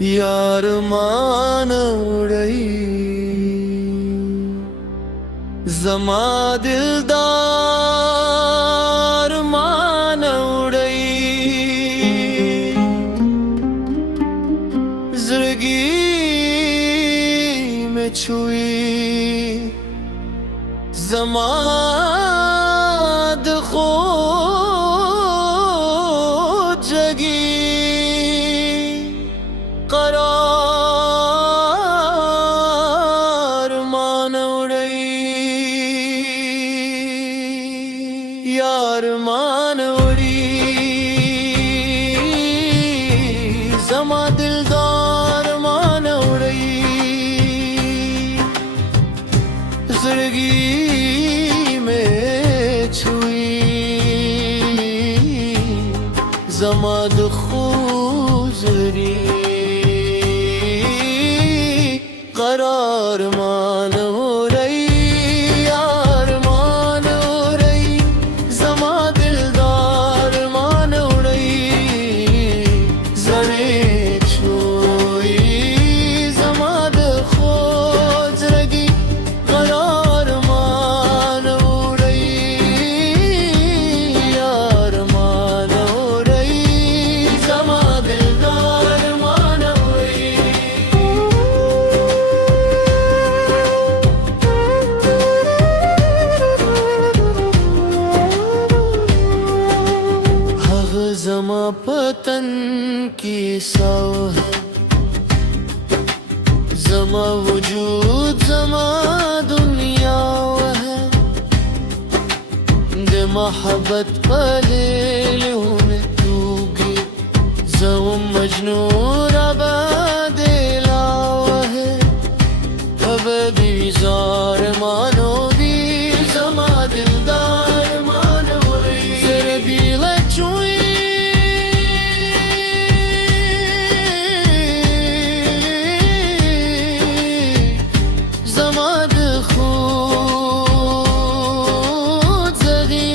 यार मान उड़ई जमा दिलदार मान उड़ई जिंदगी में छुई जमाद खुद जगी करार मान उड़ई यार मान उड़ी जमा दिलदार मान उड़ई जिंदगी में छुई जमाद खुजरी करार मान हो रही यार मान हो रही जमा दिलदार मान हो रही जरे छुई जमाद खोज रगी करार मान हो रही यार मान हो रही जमा दिलदार मान हो रही जमा पतन की साव जमा वजूद जमा दुनिया है दे मोहब्बत पले में तूगी जम मजनू रबादे लावा है अब बीजार मानो दी जमा दिलदार मानो तेरे दिल चुई जमाद खुद जगी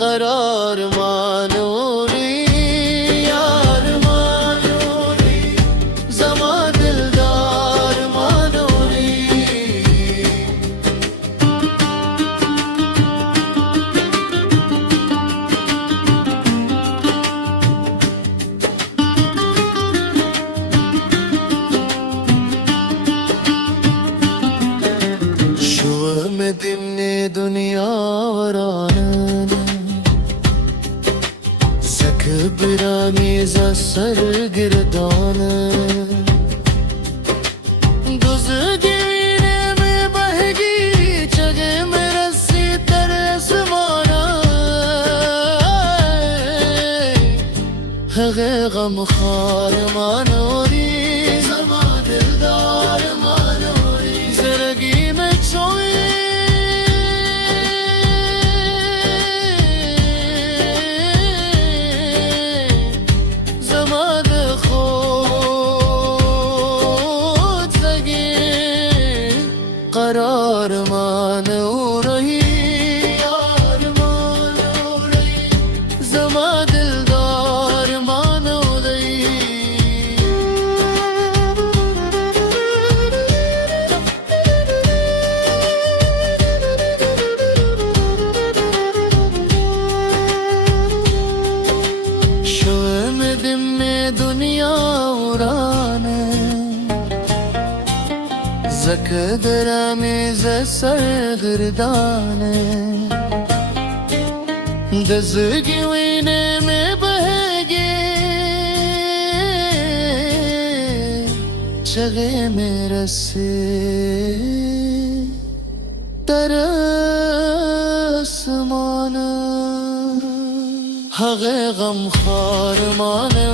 करार मानो रे यार मानो रे जमा दिलदार मानो रे में दिमने दुनिया वरान सख बिरानी जा सर गिरदान दुज़गिने में बहगी जगे में रस्सी तरस माना है गम खार मानो री जमा दिलदार मानो री जिंदगी में छोई करार मान हो रही यार मान हो रही जमा दिलदार मान हो रही शोए में दिन में दुनिया उड़ाने ज़कदरा में ज़सर गिरदाने दज़गिने में बहगे जगे में रस्से तरस माना हगे गम खार माने